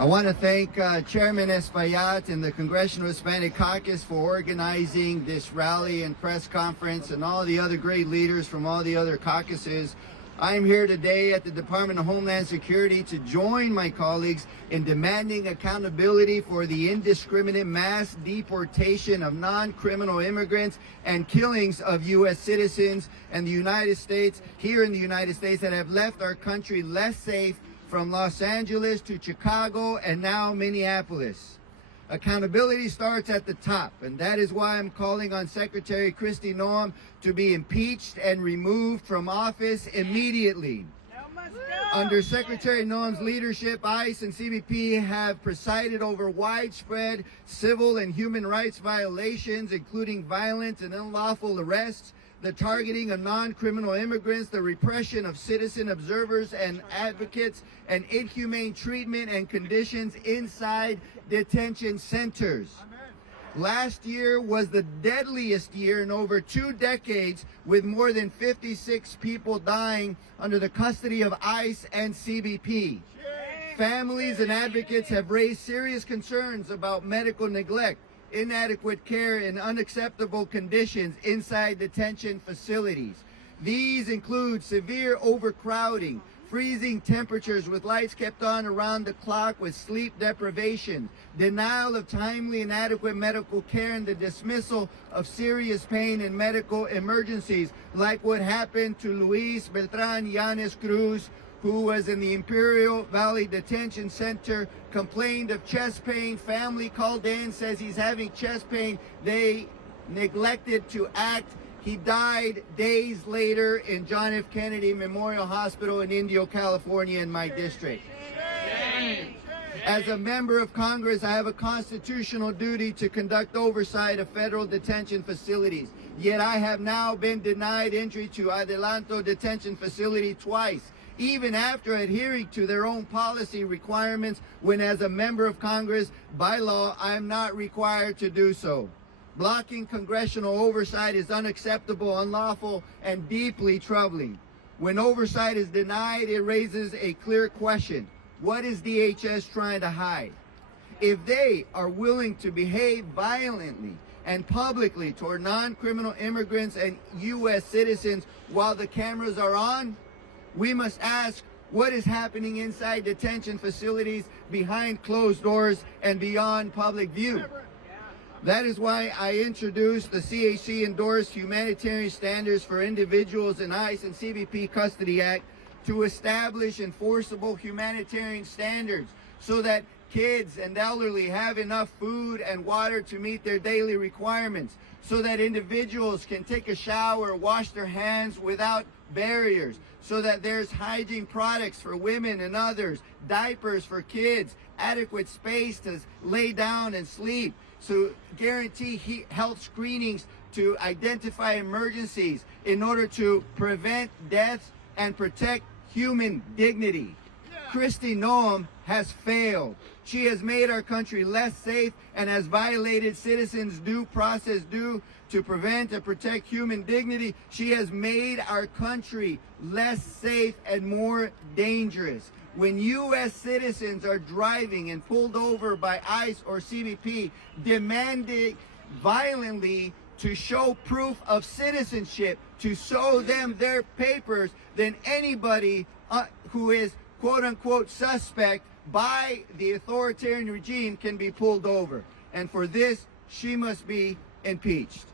I want to thank Chairman Espaillat and the Congressional Hispanic Caucus for organizing this rally and press conference, and all the other great leaders from all the other caucuses. I am here today at the Department of Homeland Security to join my colleagues in demanding accountability for the indiscriminate mass deportation of non-criminal immigrants and killings of U.S. citizens and the United States, here in the United States, that have left our country less safe, from Los Angeles to Chicago and now Minneapolis. Accountability starts at the top, and that is why I'm calling on Secretary Kristi Noem to be impeached and removed from office immediately. Under Secretary Noem's leadership, ICE and CBP have presided over widespread civil and human rights violations, including violent and unlawful arrests, the targeting of non-criminal immigrants, the repression of citizen observers and advocates, and inhumane treatment and conditions inside detention centers. Last year was the deadliest year in over 2 decades, with more than 56 people dying under the custody of ICE and CBP. Families and advocates have raised serious concerns about medical neglect, inadequate care, and unacceptable conditions inside detention facilities. These include severe overcrowding, freezing temperatures with lights kept on around the clock with sleep deprivation, denial of timely and adequate medical care, and the dismissal of serious pain and medical emergencies, like what happened to Luis Beltran Yanes Cruz, who was in the Imperial Valley Detention Center, complained of chest pain. Family called in, says he's having chest pain. They neglected to act. He died days later in John F. Kennedy Memorial Hospital in Indio, California, in my district. As a member of Congress, I have a constitutional duty to conduct oversight of federal detention facilities. Yet I have now been denied entry to Adelanto Detention Facility twice, even after adhering to their own policy requirements, when as a member of Congress, by law, I am not required to do so. Blocking congressional oversight is unacceptable, unlawful, and deeply troubling. When oversight is denied, it raises a clear question. What is DHS trying to hide? If they are willing to behave violently and publicly toward non-criminal immigrants and U.S. citizens while the cameras are on, we must ask what is happening inside detention facilities behind closed doors and beyond public view. That is why I introduced the CHC-endorsed Humanitarian Standards for Individuals in ICE and CBP Custody Act to establish enforceable humanitarian standards so that kids and elderly have enough food and water to meet their daily requirements, so that individuals can take a shower, wash their hands without barriers, so that there's hygiene products for women and others, diapers for kids, adequate space to lay down and sleep, so guarantee health screenings to identify emergencies in order to prevent deaths and protect human dignity. Kristi Noem has failed. She has made our country less safe and has violated citizens' due process due to prevent and protect human dignity. She has made our country less safe and more dangerous. When U.S. citizens are driving and pulled over by ICE or CBP, demanding violently to show proof of citizenship, to show them their papers, then anybody who is quote-unquote suspect by the authoritarian regime can be pulled over. And for this, she must be impeached.